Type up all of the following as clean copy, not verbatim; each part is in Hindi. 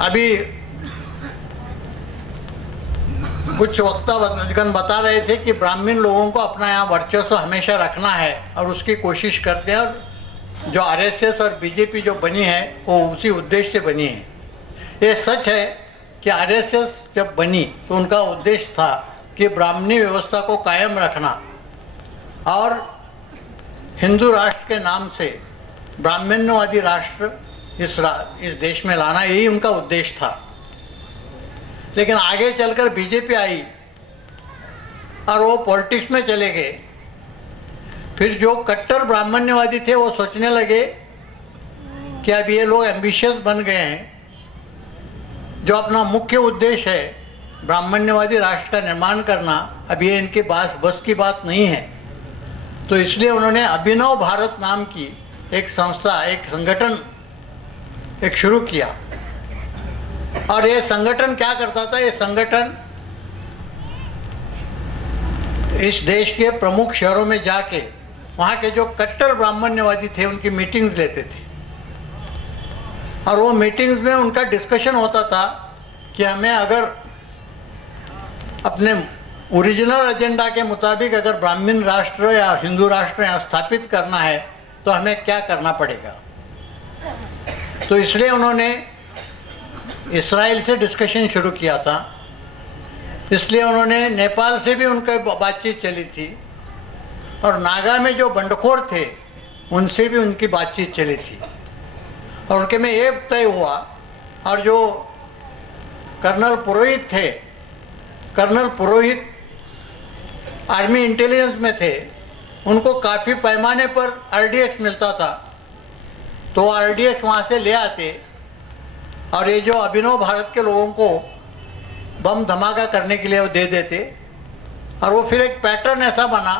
अभी कुछ वक्तागण बता रहे थे कि ब्राह्मण लोगों को अपना यहाँ वर्चस्व हमेशा रखना है और उसकी कोशिश करते हैं, और जो आरएसएस और बीजेपी जो बनी है वो उसी उद्देश्य से बनी है। ये सच है कि आरएसएस जब बनी तो उनका उद्देश्य था कि ब्राह्मणी व्यवस्था को कायम रखना और हिंदू राष्ट्र के नाम से ब्राह्मण्यवादी राष्ट्र इस देश में लाना, यही उनका उद्देश्य था। लेकिन आगे चलकर बीजेपी आई और वो पॉलिटिक्स में चले गए। फिर जो कट्टर ब्राह्मण्यवादी थे वो सोचने लगे कि अब ये लोग एम्बिशियस बन गए हैं, जो अपना मुख्य उद्देश्य है ब्राह्मण्यवादी राष्ट्र का निर्माण करना, अब ये इनके बस की बात नहीं है। तो इसलिए उन्होंने अभिनव भारत नाम की एक संस्था, एक संगठन शुरू किया। और ये संगठन क्या करता था? ये संगठन इस देश के प्रमुख शहरों में जाके वहाँ के जो कट्टर ब्राह्मण्यवादी थे उनकी मीटिंग्स लेते थे, और वो मीटिंग्स में उनका डिस्कशन होता था कि हमें अगर अपने ओरिजिनल एजेंडा के मुताबिक अगर ब्राह्मण राष्ट्र या हिंदू राष्ट्र यहाँ स्थापित करना है तो हमें क्या करना पड़ेगा। तो इसलिए उन्होंने इस्राइल से डिस्कशन शुरू किया था, इसलिए उन्होंने नेपाल से भी उनका बातचीत चली थी, और नागा में जो बंडखोर थे उनसे भी उनकी बातचीत चली थी, और उनके में ये तय हुआ। और जो कर्नल पुरोहित थे, कर्नल पुरोहित आर्मी इंटेलिजेंस में थे, उनको काफ़ी पैमाने पर आरडीएक्स मिलता था, तो आरडीएक्स वहाँ से ले आते, और ये जो अभिनव भारत के लोगों को बम धमाका करने के लिए वो दे देते। और वो फिर एक पैटर्न ऐसा बना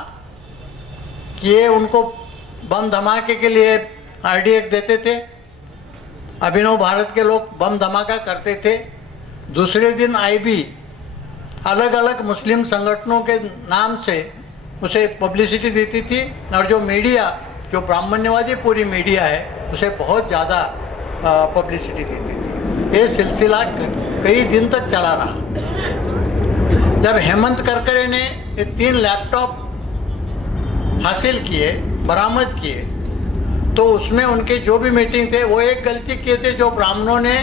कि ये उनको बम धमाके के लिए आरडीएक्स देते थे, अभिनव भारत के लोग बम धमाका करते थे। दूसरे दिन आईबी अलग अलग मुस्लिम संगठनों के नाम से उसे पब्लिसिटी देती थी, और जो मीडिया, जो ब्राह्मण्यवादी पूरी मीडिया है, उसे बहुत ज़्यादा पब्लिसिटी देती थी। ये सिलसिला कई दिन तक चला रहा। जब हेमंत करकरे ने ये 3 लैपटॉप हासिल किए, बरामद किए, तो उसमें उनके जो भी मीटिंग थे वो एक गलती किए थे जो ब्राह्मणों ने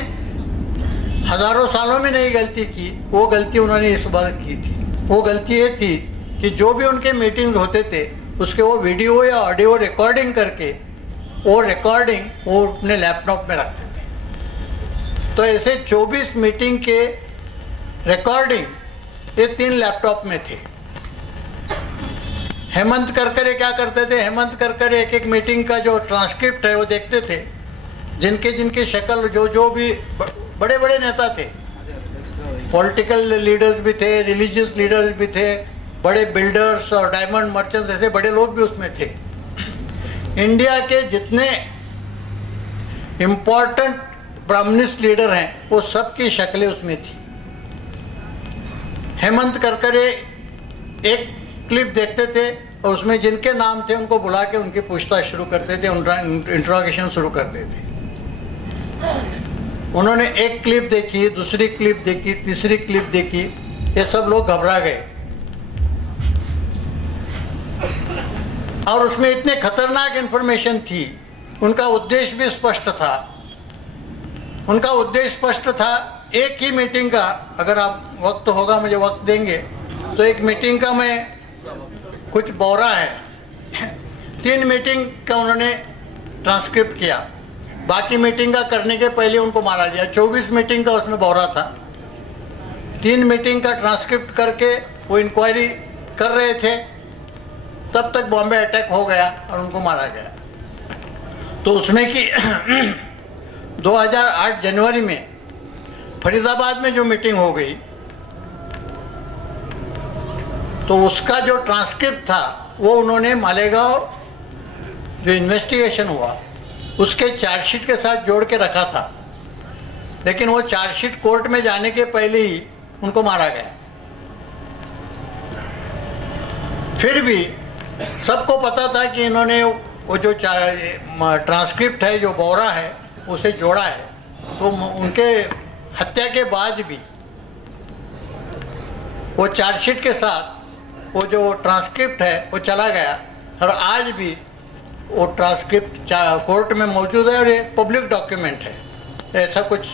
हजारों सालों में नहीं गलती की, वो गलती उन्होंने इस बार की थी। वो गलती ये थी कि जो भी उनके मीटिंग होते थे उसके वो वीडियो या ऑडियो रिकॉर्डिंग करके वो रिकॉर्डिंग वो अपने लैपटॉप में रखते थे। तो ऐसे 24 मीटिंग के रिकॉर्डिंग ये 3 लैपटॉप में थे। हेमंत करकरे क्या करते थे? हेमंत करकरे एक एक मीटिंग का जो ट्रांसक्रिप्ट है वो देखते थे, जिनके शक्ल जो भी बड़े बड़े नेता थे, पॉलिटिकल लीडर्स भी थे, रिलीजियस लीडर्स भी थे, बड़े बिल्डर्स और डायमंड मर्चेंट्स, ऐसे बड़े लोग भी उसमें थे। इंडिया के जितने इम्पोर्टेंट ब्राह्मणिस्ट लीडर हैं वो सबकी शक्लें उसमें थी। हेमंत करकरे एक क्लिप देखते थे और उसमें जिनके नाम थे उनको बुला के उनकी पूछताछ शुरू करते थे, इंट्रोगेशन शुरू करते थे। उन्होंने एक क्लिप देखी, दूसरी क्लिप देखी, तीसरी क्लिप देखी, ये सब लोग घबरा गए। और उसमें इतने खतरनाक इंफॉर्मेशन थी। उनका उद्देश्य भी स्पष्ट था। उनका उद्देश्य स्पष्ट था। एक ही मीटिंग का, अगर आप वक्त होगा मुझे वक्त देंगे, तो एक मीटिंग का मैं कुछ बौरा है 3 मीटिंग का उन्होंने ट्रांसक्रिप्ट किया। बाकी मीटिंग का करने के पहले उनको मारा दिया। 24 मीटिंग का उसमें बौरा था। 3 मीटिंग का ट्रांसक्रिप्ट करके वो इंक्वायरी कर रहे थे, तब तक बॉम्बे अटैक हो गया और उनको मारा गया। तो उसमें कि 2008 जनवरी में फरीदाबाद में जो मीटिंग हो गई, तो उसका जो ट्रांसक्रिप्ट था वो उन्होंने मालेगांव जो इन्वेस्टिगेशन हुआ उसके चार्जशीट के साथ जोड़ के रखा था, लेकिन वो चार्जशीट कोर्ट में जाने के पहले ही उनको मारा गया। फिर भी सबको पता था कि इन्होंने वो जो ट्रांसक्रिप्ट है, जो बौरा है, उसे जोड़ा है। तो उनके हत्या के बाद भी वो चार्जशीट के साथ वो जो ट्रांसक्रिप्ट है वो चला गया और आज भी वो ट्रांसक्रिप्ट कोर्ट में मौजूद है और ये पब्लिक डॉक्यूमेंट है, ऐसा कुछ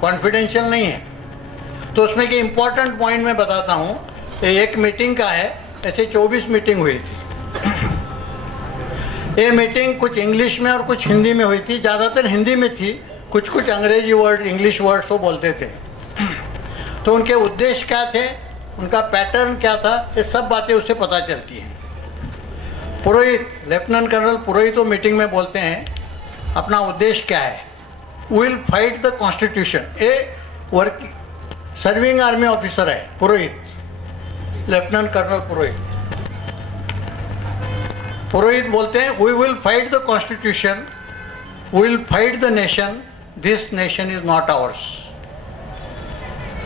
कॉन्फिडेंशियल नहीं है। तो उसमें कि इम्पोर्टेंट पॉइंट मैं बताता हूँ, एक मीटिंग का है, ऐसे 24 मीटिंग हुई थी। ये मीटिंग कुछ इंग्लिश में और कुछ हिंदी में हुई थी, ज़्यादातर हिंदी में थी, कुछ कुछ अंग्रेजी वर्ड इंग्लिश वर्ड्स वो बोलते थे। तो उनके उद्देश्य क्या थे, उनका पैटर्न क्या था, ये सब बातें उससे पता चलती हैं। पुरोहित, लेफ्टिनेंट कर्नल पुरोहित वो मीटिंग में बोलते हैं अपना उद्देश्य क्या है, विल फाइट द कॉन्स्टिट्यूशन। ये वर्क सर्विंग आर्मी ऑफिसर है पुरोहित, लेफ्टिनेंट कर्नल पुरोहित। पुरोहित बोलते हैं we will fight the constitution, will fight the nation, this nation is not ours.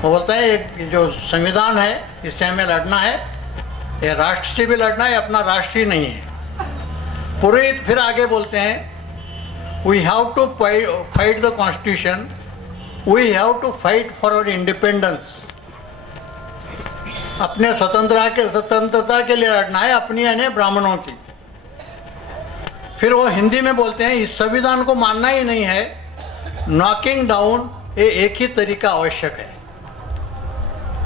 वो बोलता है एक जो संविधान है इससे हमें लड़ना है, ये राष्ट्र से भी लड़ना है, अपना राष्ट्र ही नहीं है। पुरोहित फिर आगे बोलते हैं we have to fight the constitution, we have to fight for our independence. अपने स्वतंत्रता के लिए लड़ना है, अपनी यानी ब्राह्मणों की। फिर वो हिंदी में बोलते हैं इस संविधान को मानना ही नहीं है, नॉकिंग डाउन ये एक ही तरीका आवश्यक है।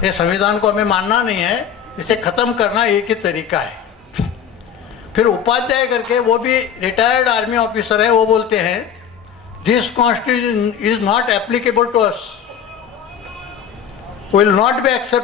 ये संविधान को हमें मानना नहीं है, इसे खत्म करना एक ही तरीका है। फिर उपाध्याय करके वो भी रिटायर्ड आर्मी ऑफिसर है, वो बोलते हैं this constitution is not applicable to us, will not be accept